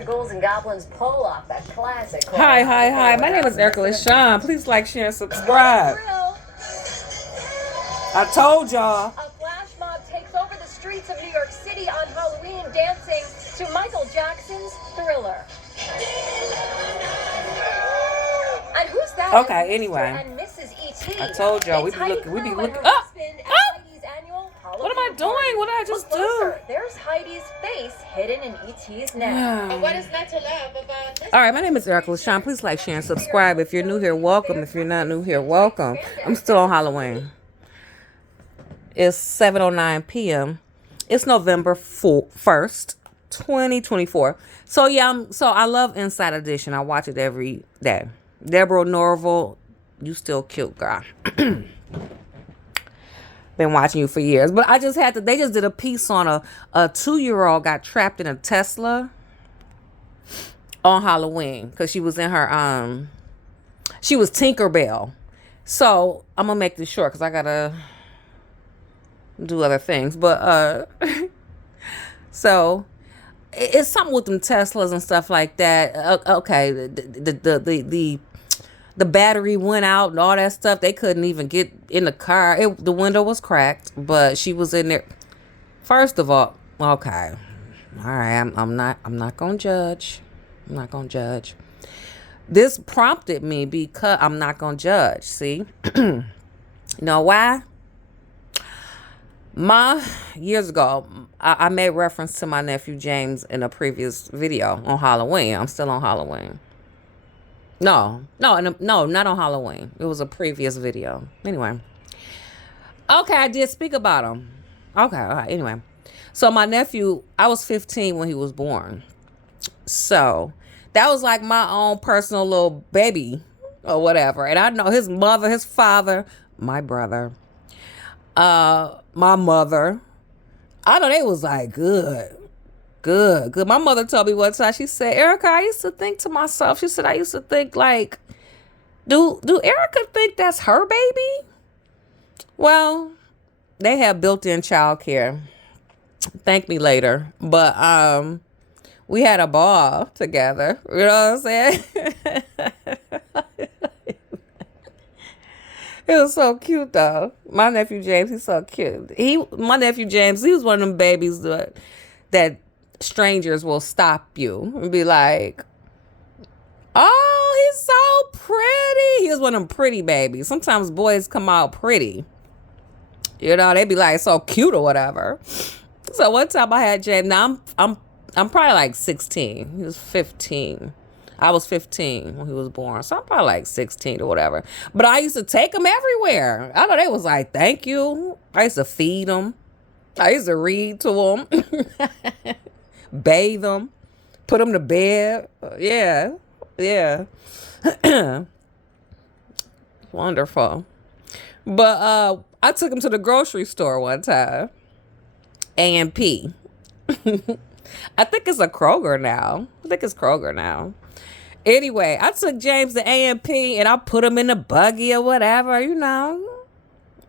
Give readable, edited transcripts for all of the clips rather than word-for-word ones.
Ghouls and Goblins pull off that classic. Hi. My name is Erica LaShawn. Please like, share, and subscribe. I told y'all. A flash mob takes over the streets of New York City on Halloween, dancing to Michael Jackson's Thriller. And who's that? Okay, anyway. And Mrs. E.T. I told y'all we be looking up. What am I doing? What did I just do? There's Heidi's face hidden in E.T.'s neck. And what is not to love about this? All right, my name is Erica LaShawn. Please like, share, and subscribe. If you're new here, welcome. If you're not new here, welcome. I'm still on Halloween. It's 7:09 p.m. It's November 1st, 2024. So yeah, I love Inside Edition. I watch it every day. Deborah Norville, you still cute, girl. Been watching you for years, but I just had to. They just did a piece on a 2-year-old got trapped in a Tesla on Halloween because she was in her she was Tinkerbell. So I'm gonna make this short because I gotta do other things, but so it's something with them Teslas and stuff like that. Okay, the battery went out and all that stuff. They couldn't even get in the car. The window was cracked, but she was in there. First of all, okay, all right. I'm not gonna judge. I'm not gonna judge. This prompted me because I'm not gonna judge. See, you know why? Years ago, I made reference to my nephew James in a previous video on Halloween. I'm still on Halloween. No, not on Halloween. It was a previous video. Anyway. Okay, I did speak about him. Okay, all right. Anyway. So my nephew, I was 15 when he was born. So that was like my own personal little baby or whatever. And I know his mother, his father, my brother, my mother. I know they was like, good. My mother told me one time, she said, Erica, I used to think to myself, she said, I used to think like, do Erica think that's her baby? Well, they have built-in childcare. Thank me later. But we had a ball together. You know what I'm saying? It was so cute though. My nephew James, he's so cute. My nephew James, he was one of them babies that strangers will stop you and be like, oh, he's so pretty. He was one of them pretty babies. Sometimes boys come out pretty. You know, they be like so cute or whatever. So one time I had James. Now I'm probably like 16. He was 15. I was 15 when he was born. So I'm probably like 16 or whatever. But I used to take him everywhere. I know they was like, thank you. I used to feed him. I used to read to him. Bathe him. Put him to bed. Yeah. Wonderful. But I took him to the grocery store one time. A&P. I think it's a Kroger now. Anyway, I took James to A&P and I put him in the buggy or whatever, you know.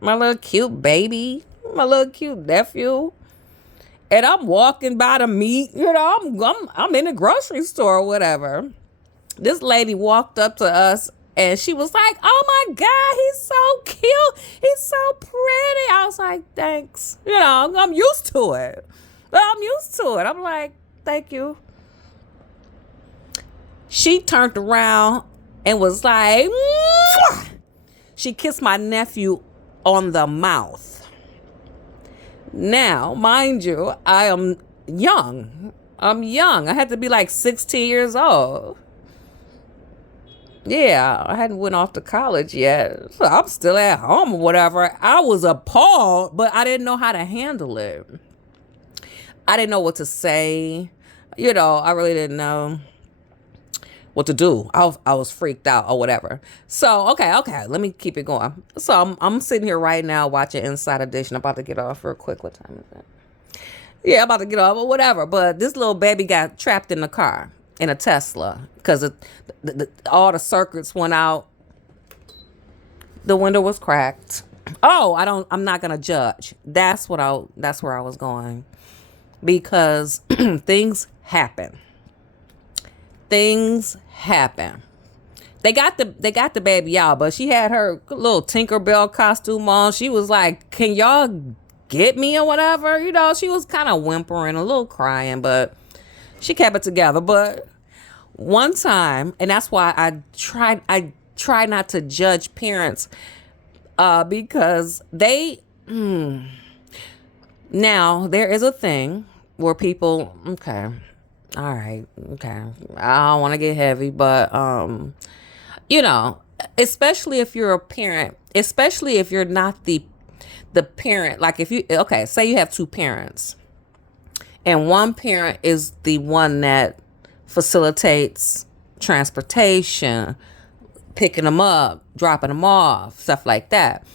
My little cute baby. My little cute nephew. And I'm walking by the meat, you know, I'm in the grocery store or whatever. This lady walked up to us and she was like, oh my God, he's so cute. He's so pretty. I was like, thanks. You know, I'm used to it. I'm like, thank you. She turned around and was like, mwah! She kissed my nephew on the mouth. Now, mind you, I am young. I had to be like 16 years old. Yeah, I hadn't went off to college yet. So I'm still at home or whatever. I was appalled, but I didn't know how to handle it. I didn't know what to say. You know, I really didn't know what to do. I was freaked out or whatever. So, okay, let me keep it going. So I'm sitting here right now watching Inside Edition. I'm about to get off real quick. What time is that? Yeah, I'm about to get off or whatever. But this little baby got trapped in the car in a Tesla because all the circuits went out. The window was cracked. Oh, I'm not gonna judge. That's where I was going, because things happen. things happen. They got the baby out, but she had her little Tinkerbell costume on. She was like, "Can y'all get me?" or whatever. You know, she was kind of whimpering, a little crying, but she kept it together. But one time, and that's why I try not to judge parents, because they now there is a thing where people, okay, all right, okay, I don't want to get heavy, but you know, especially if you're a parent, especially if you're not the parent, like if you, okay, say you have two parents and one parent is the one that facilitates transportation, picking them up, dropping them off, stuff like that.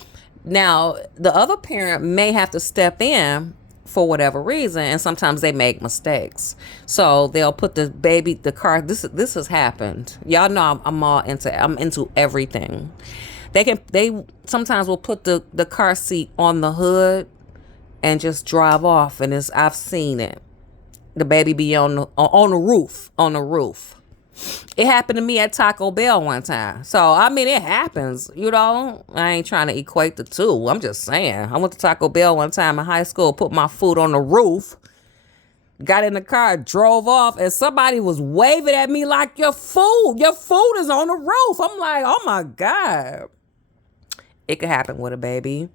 Now, the other parent may have to step in for whatever reason, and sometimes they make mistakes. So they'll put the car. This has happened. Y'all know I'm into everything. They sometimes will put the car seat on the hood and just drive off, and I've seen it. The baby be on the roof. It happened to me at Taco Bell one time. So, I mean, it happens, you know. I ain't trying to equate the two. I'm just saying. I went to Taco Bell one time in high school, put my food on the roof, got in the car, drove off, and somebody was waving at me like, your food is on the roof. I'm like, oh my God. It could happen with a baby.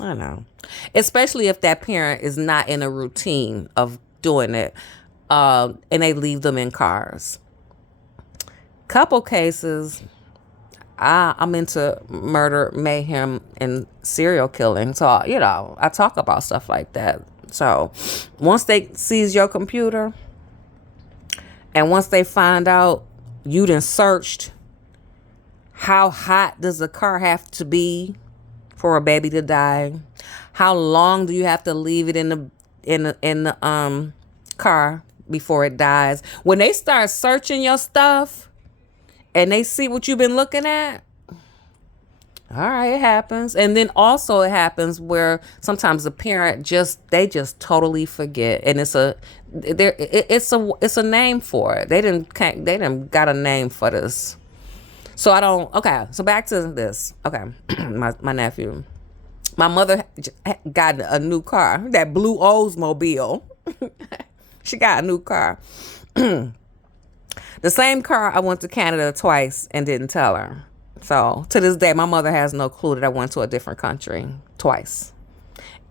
I know. Especially if that parent is not in a routine of doing it, and they leave them in cars. Couple cases, I'm into murder, mayhem, and serial killing. So, you know, I talk about stuff like that. So once they seize your computer and once they find out you done searched, how hot does the car have to be for a baby to die? How long do you have to leave it in the car before it dies? When they start searching your stuff and they see what you've been looking at, all right, it happens. And then also it happens where sometimes the parent just totally forget, and it's a name for it. They didn't got a name for this. So okay, so back to this. Okay, my nephew. My mother got a new car, that blue Oldsmobile. She got a new car. The same car I went to Canada twice and didn't tell her. So to this day, my mother has no clue that I went to a different country twice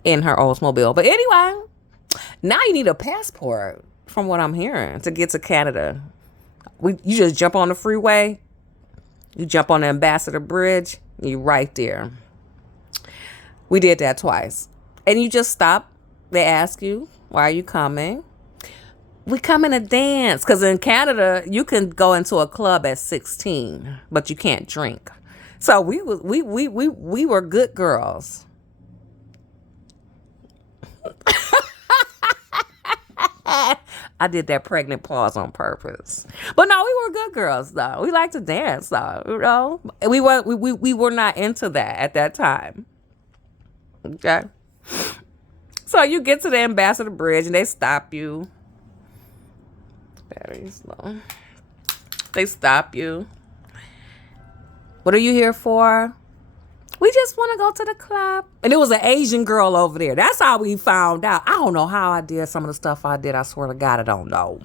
in her Oldsmobile. But anyway, now you need a passport from what I'm hearing to get to Canada. You just jump on the freeway. You jump on the Ambassador Bridge. You're right there. We did that twice. And you just stop. They ask you, why are you coming? We coming to dance. Because in Canada, you can go into a club at 16, but you can't drink. So we were good girls. I did that pregnant pause on purpose. But no, we were good girls though. We like to dance though, you know. And we were not into that at that time. Okay. So you get to the Ambassador Bridge and they stop you. Battery's low. They stop you. What are you here for? We just want to go to the club. And it was an Asian girl over there. That's how we found out. I don't know how I did some of the stuff I did. I swear to God, I don't know.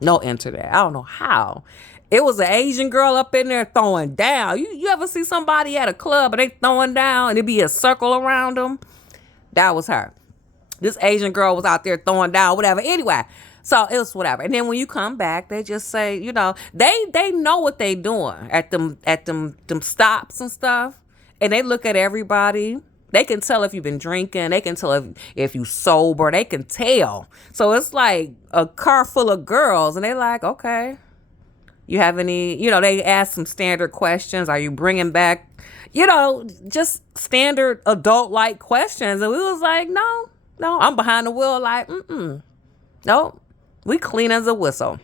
No internet. I don't know how. It was an Asian girl up in there throwing down. You ever see somebody at a club and they throwing down and it be a circle around them? That was her. This Asian girl was out there throwing down, whatever. Anyway, so it was whatever. And then when you come back, they just say, you know, they know what they doing at them stops and stuff. And they look at everybody. They can tell if you've been drinking. They can tell if you sober. They can tell. So it's like a car full of girls. And they like, okay. You have any, you know, they ask some standard questions. Are you bringing back, you know, just standard adult-like questions. And we was like, no, I'm behind the wheel like, no, we clean as a whistle.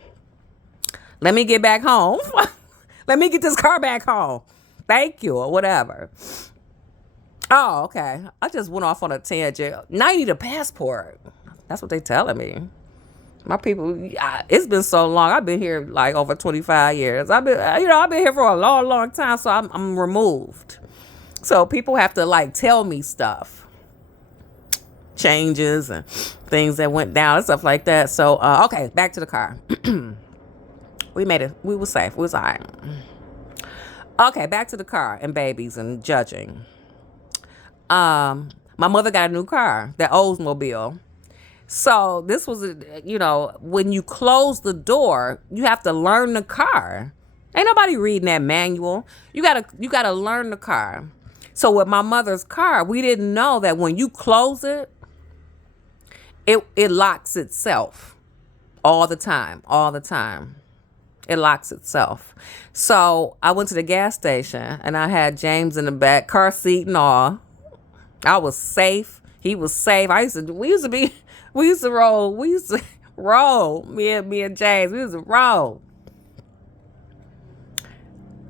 Let me get back home. Let me get this car back home. Thank you, or whatever. Oh, okay. I just went off on a tangent. Now you need a passport. That's what they telling me. My people, it's been so long. I've been here like over 25 years. I've been here for a long, long time. So I'm removed. So people have to like tell me stuff, changes and things that went down and stuff like that. So, okay, back to the car. We made it. We were safe. We was all right. Okay, back to the car and babies and judging. My mother got a new car, that Oldsmobile. So this was, when you close the door, you have to learn the car. Ain't nobody reading that manual. You gotta learn the car. So with my mother's car, we didn't know that when you close it, it locks itself all the time. It locks itself. So I went to the gas station and I had James in the back, car seat and all. I was safe. He was safe. We used to roll. Me and James, we used to roll.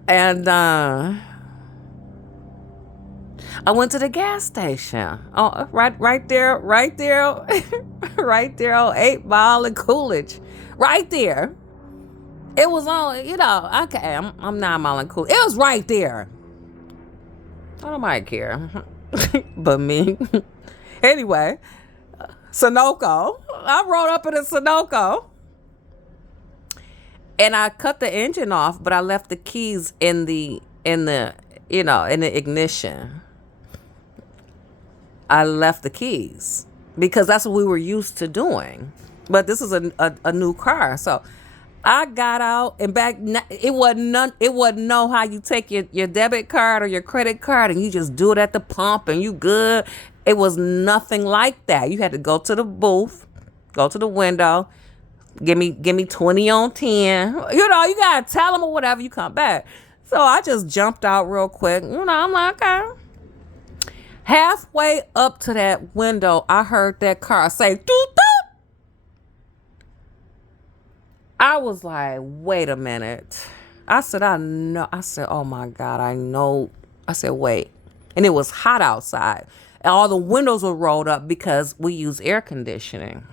And I went to the gas station. Oh, right there, right there on 8 Mile and Coolidge. Right there. It was on, okay, I'm 9 Mile and Coolidge. It was right there. I don't might care. But me. Anyway, Sunoco. I rode up in a Sunoco. And I cut the engine off, but I left the keys in the ignition. I left the keys because that's what we were used to doing. But this is a new car. So I got out and back. It wasn't know how you take your debit card or your credit card and you just do it at the pump and you good. It was nothing like that. You had to go to the booth, go to the window, give me 20 on 10. You gotta tell them or whatever. You come back. So I just jumped out real quick. I'm like, okay. Halfway up to that window, I heard that car say, doot, doot. I was like, wait a minute. I said, I know. I said, oh my God, I know. I said, wait. And it was hot outside. And all the windows were rolled up because we use air conditioning.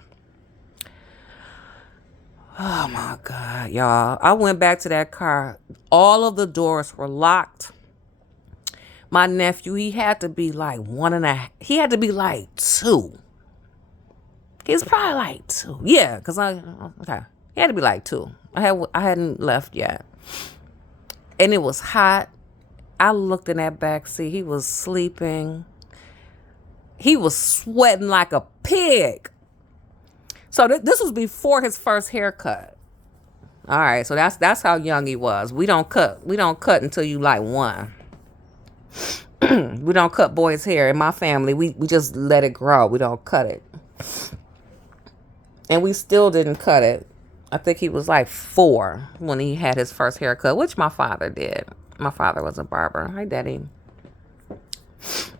Oh my God, y'all. I went back to that car. All of the doors were locked. My nephew, he had to be like 1.5. He had to be like 2. He's probably like 2. Yeah, because okay. He had to be like 2. I hadn't left yet. And it was hot. I looked in that back seat. He was sleeping. He was sweating like a pig. So this was before his first haircut. All right, so that's how young he was. We don't cut until you like 1. We don't cut boys' hair in my family. We just let it grow. We don't cut it. And we still didn't cut it. I think he was like 4 when he had his first haircut, which my father did. My father was a barber. Hi, Daddy.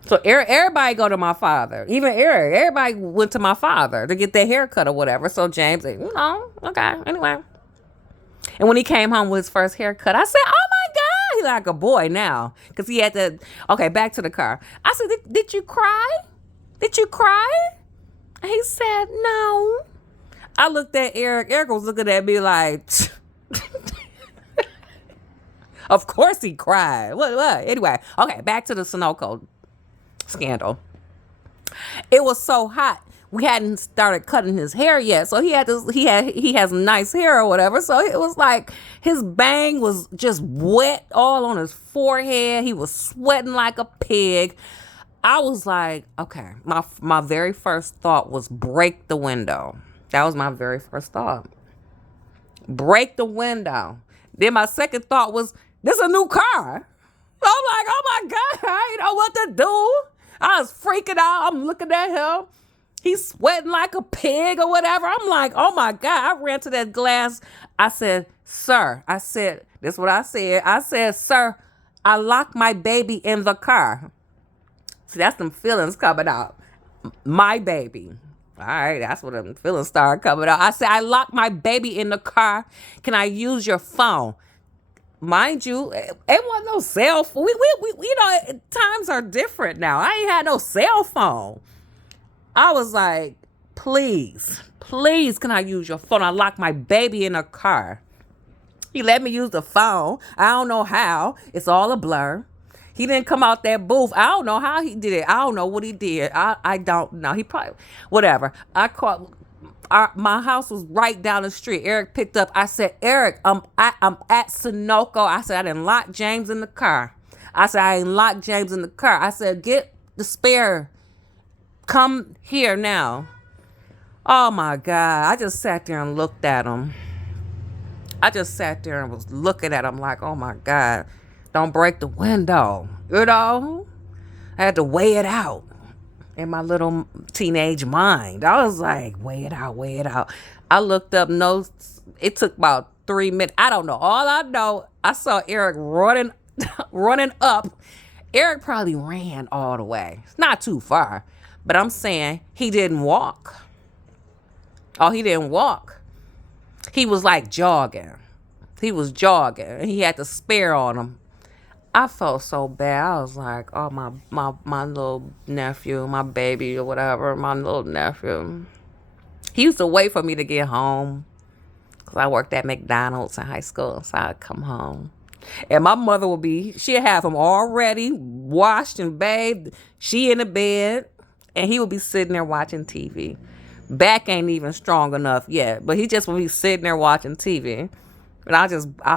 So everybody go to my father. Even Eric. Everybody went to my father to get their haircut or whatever. So James, okay, anyway. And when he came home with his first haircut, I said, oh my God, he's like a boy now. Because he had to, okay, back to the car. I said, did you cry? Did you cry? And he said, no. I looked at Eric. Eric was looking at me like, of course he cried. What? Anyway, okay, back to the Sunoco scandal. It was so hot. We hadn't started cutting his hair yet. So he has nice hair or whatever. So it was like his bang was just wet all on his forehead. He was sweating like a pig. I was like, okay, my very first thought was break the window. That was my very first thought. Break the window. Then my second thought was, this is a new car. I'm like, oh my God, I ain't know what to do. I was freaking out. I'm looking at him. He's sweating like a pig or whatever. I'm like, oh my God. I ran to that glass. I said, sir. I said, this is what I said. I said, sir, I locked my baby in the car. See, that's some feelings coming out. My baby. All right, that's what them feelings started coming out. I said, I locked my baby in the car. Can I use your phone? Mind you, it wasn't no cell phone. We times are different now. I ain't had no cell phone. I was like, please, can I use your phone? I locked my baby in a car. He let me use the phone. I don't know how. It's all a blur. He didn't come out that booth. I don't know how he did it. I don't know what he did. I don't know. He probably, whatever. I caught, my house was right down the street. Eric picked up. I said, Eric, I'm at Sunoco. I said, I didn't lock James in the car. I said, I didn't lock James in the car. I said, get the spare. Come here now. Oh my God. I just sat there and looked at him. I just sat there and was looking at him like, oh my God, don't break the window. You know? I had to weigh it out in my little teenage mind. I was like, weigh it out. I looked up notes. It took about 3 minutes. I don't know. All I know, I saw Eric running up. Eric probably ran all the way. It's not too far. But I'm saying he didn't walk. Oh, he didn't walk. He was like jogging. He was jogging. And he had the spare on him. I felt so bad. I was like, oh, my little nephew, my baby or whatever, my little nephew. He used to wait for me to get home. Because I worked at McDonald's in high school. So I'd come home. And my mother she'd have him already washed and bathed. She in the bed. And he would be sitting there watching TV. Back ain't even strong enough yet, but he just would be sitting there watching TV. And I'll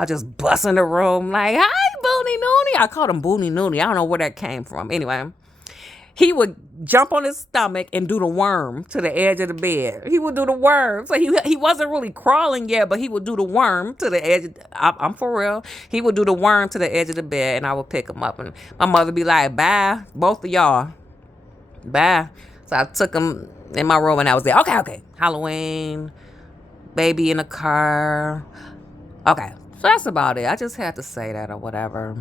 just bust in the room like, hi, Boonie Noonie. I called him Boonie Noonie. I don't know where that came from. Anyway, he would jump on his stomach and do the worm to the edge of the bed. He would do the worm. So he wasn't really crawling yet, but he would do the worm to the edge. I'm for real. He would do the worm to the edge of the bed, and I would pick him up. And my mother would be like, bye, both of y'all. Bye. So I took him in my room and I was there. Okay. Halloween, baby in the car. Okay. So that's about it. I just had to say that or whatever.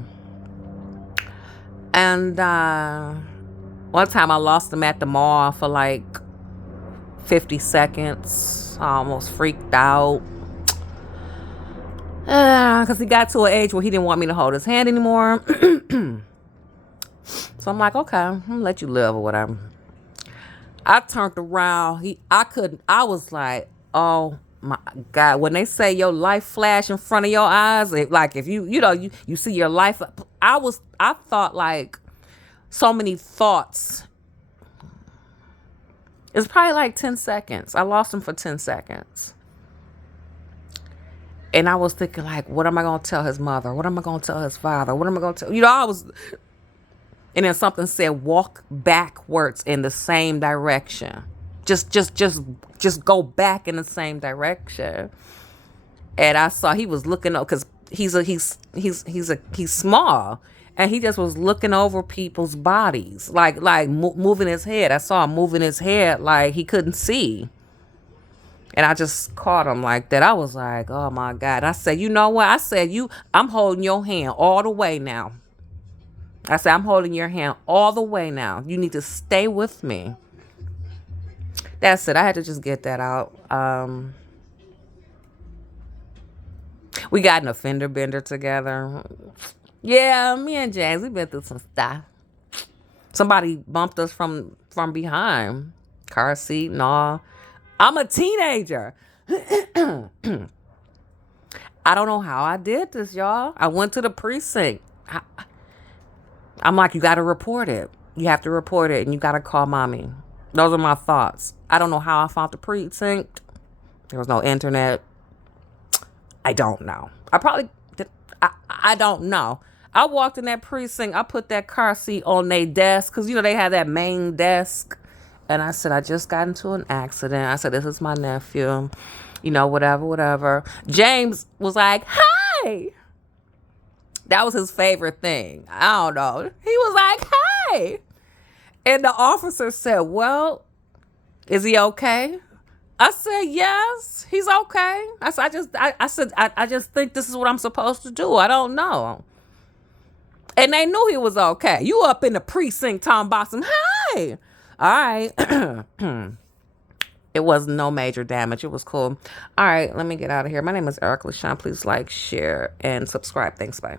And one time I lost him at the mall for like 50 seconds. I almost freaked out. Because he got to an age where he didn't want me to hold his hand anymore. So I'm like, okay, I'm gonna let you live or whatever. I turned around. I was like, oh my God. When they say your life flash in front of your eyes, like if you see your life, I thought like so many thoughts. It's probably like 10 seconds. I lost him for 10 seconds. And I was thinking like, what am I going to tell his mother? What am I going to tell his father? What am I going to tell? And then something said, walk backwards in the same direction. Just go back in the same direction. And I saw he was looking up because he's small, and he just was looking over people's bodies, like moving his head. I saw him moving his head like he couldn't see. And I just caught him like that. I was like, oh my God. I said, you know what? I said, I'm holding your hand all the way now. I said, I'm holding your hand all the way now. You need to stay with me. That's it. I had to just get that out. We got in a fender bender together. Yeah, me and James, we've been through some stuff. Somebody bumped us from behind. Car seat and all. I'm a teenager. I don't know how I did this, y'all. I went to the precinct. I'm like, you got to report it. You have to report it, and you got to call mommy. Those are my thoughts. I don't know how I found the precinct. There was no internet. I don't know. I probably did. I don't know. I walked in that precinct. I put that car seat on their desk because, they have that main desk. And I said, I just got into an accident. I said, this is my nephew. Whatever. James was like, hi. That was his favorite thing. I don't know. He was like, hey. And the officer said, well, is he okay? I said, yes, he's okay. I just think this is what I'm supposed to do. I don't know. And they knew he was okay. You up in the precinct talking about some, hey. All right. It was no major damage. It was cool. All right, let me get out of here. My name is Erica LaShawn. Please like, share, and subscribe. Thanks, bye.